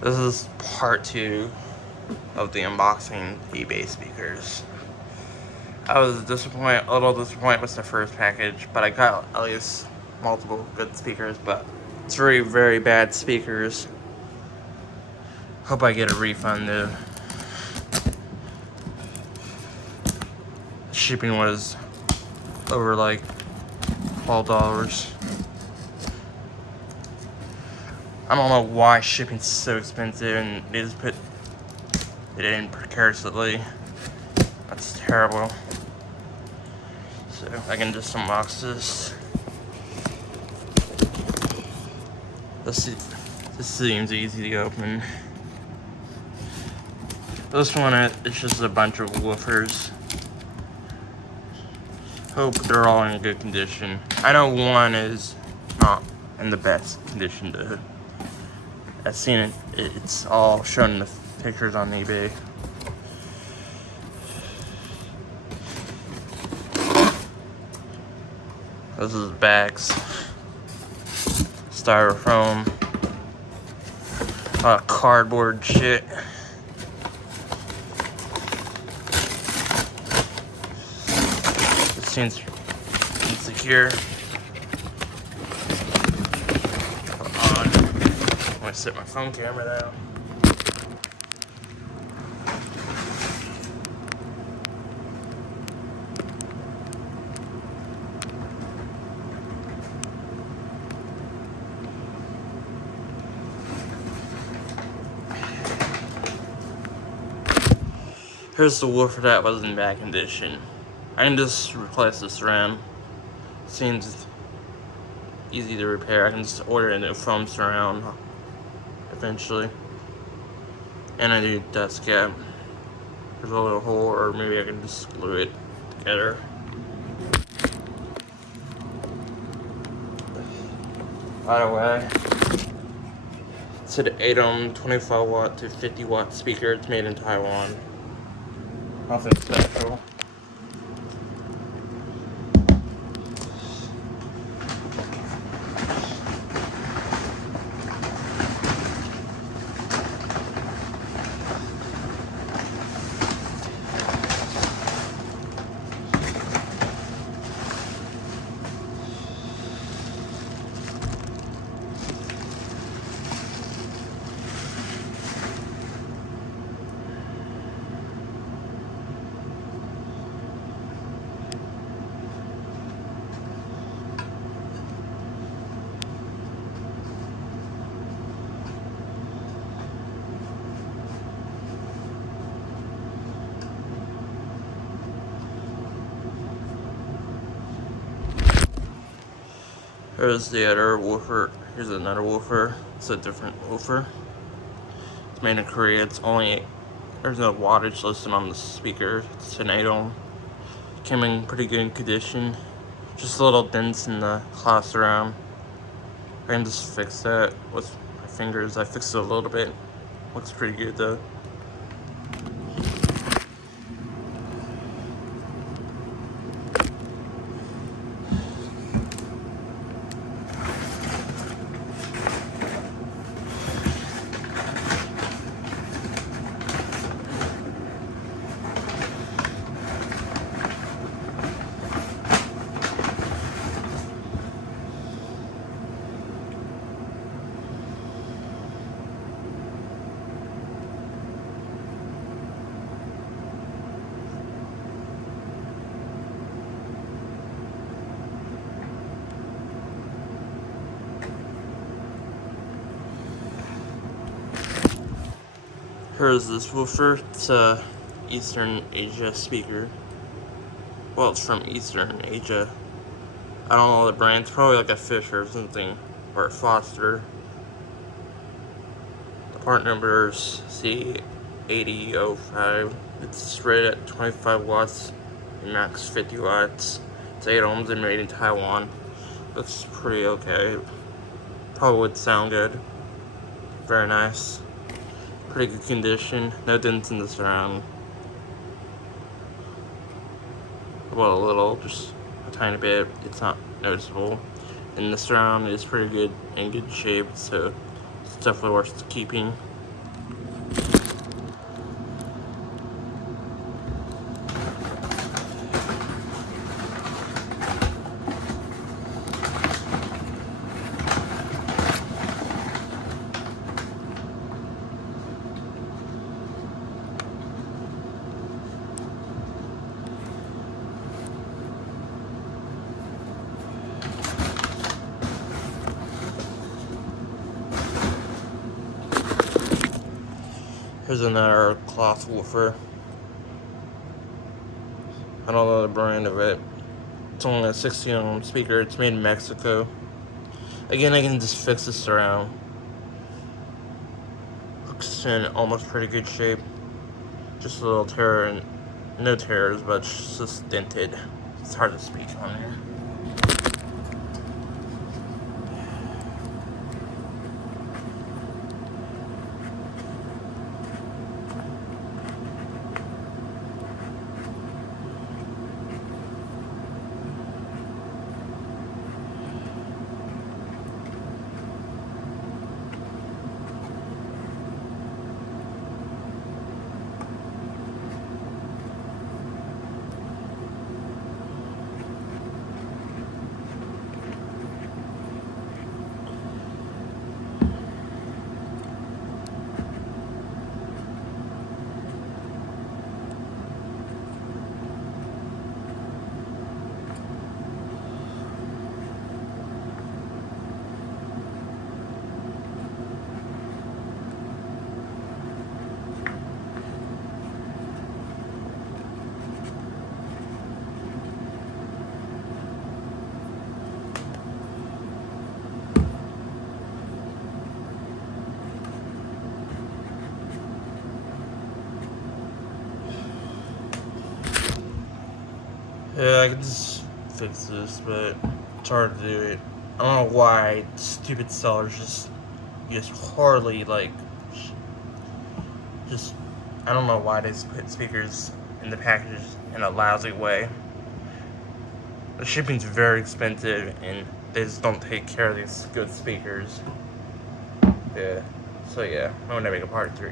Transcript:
This is part 2 of the unboxing eBay speakers. I was a little disappointed with the first package, but I got at least multiple good speakers, but 3 very bad speakers. Hope I get a refund though. Shipping was over like $12. I don't know why shipping's so expensive and they just put it in precariously. That's terrible. So I can just unbox this. This seems easy to open. This one it's just a bunch of woofers. Hope they're all in good condition. I know one is not in the best condition though. I've seen it. It's all shown in the pictures on eBay. This is bags, styrofoam, cardboard shit. It seems insecure. Hold on. I'm gonna set my phone camera down. Here's the woofer that was in bad condition. I can just replace this RAM. Seems easy to repair. I can just order a new foam surround eventually. And a new dust cap. There's a little hole, or maybe I can just glue it together. By the way, it's an 8-ohm 25 watt to 50 watt speaker. It's made in Taiwan. Nothing special. Here's the other woofer. Here's another woofer. It's a different woofer. It's made in Korea. There's no wattage listed on the speaker. It's an 8-ohm. Came in pretty good condition. Just little dents in the glass around. I can just fix that with my fingers. I fixed it a little bit. Looks pretty good though. Here's this woofer. It's a Eastern Asia speaker. Well, it's from Eastern Asia. I don't know the brand. It's probably like a Fisher or something, or a Foster. The part number is C8005. It's rated at 25 watts, max 50 watts. It's 8 ohms and made in Taiwan. Looks pretty okay. Probably would sound good. Very nice. Pretty good condition. No dents in the surround. Well, a little, just a tiny bit. It's not noticeable. And the surround is pretty good, in good shape, so it's definitely worth keeping. Here's another cloth woofer. I don't know the brand of it. It's only a 16 ohm speaker. It's made in Mexico. Again, I can just fix this around. Looks in almost pretty good shape. Just a little tear, and no tears, but it's just dented. It's hard to speak on here. Yeah, I can just fix this, but it's hard to do it. I don't know why stupid sellers just hardly just I don't know why they put speakers in the packages in a lousy way. The shipping's very expensive, and they just don't take care of these good speakers. Yeah. So yeah, I'm gonna make a part 3.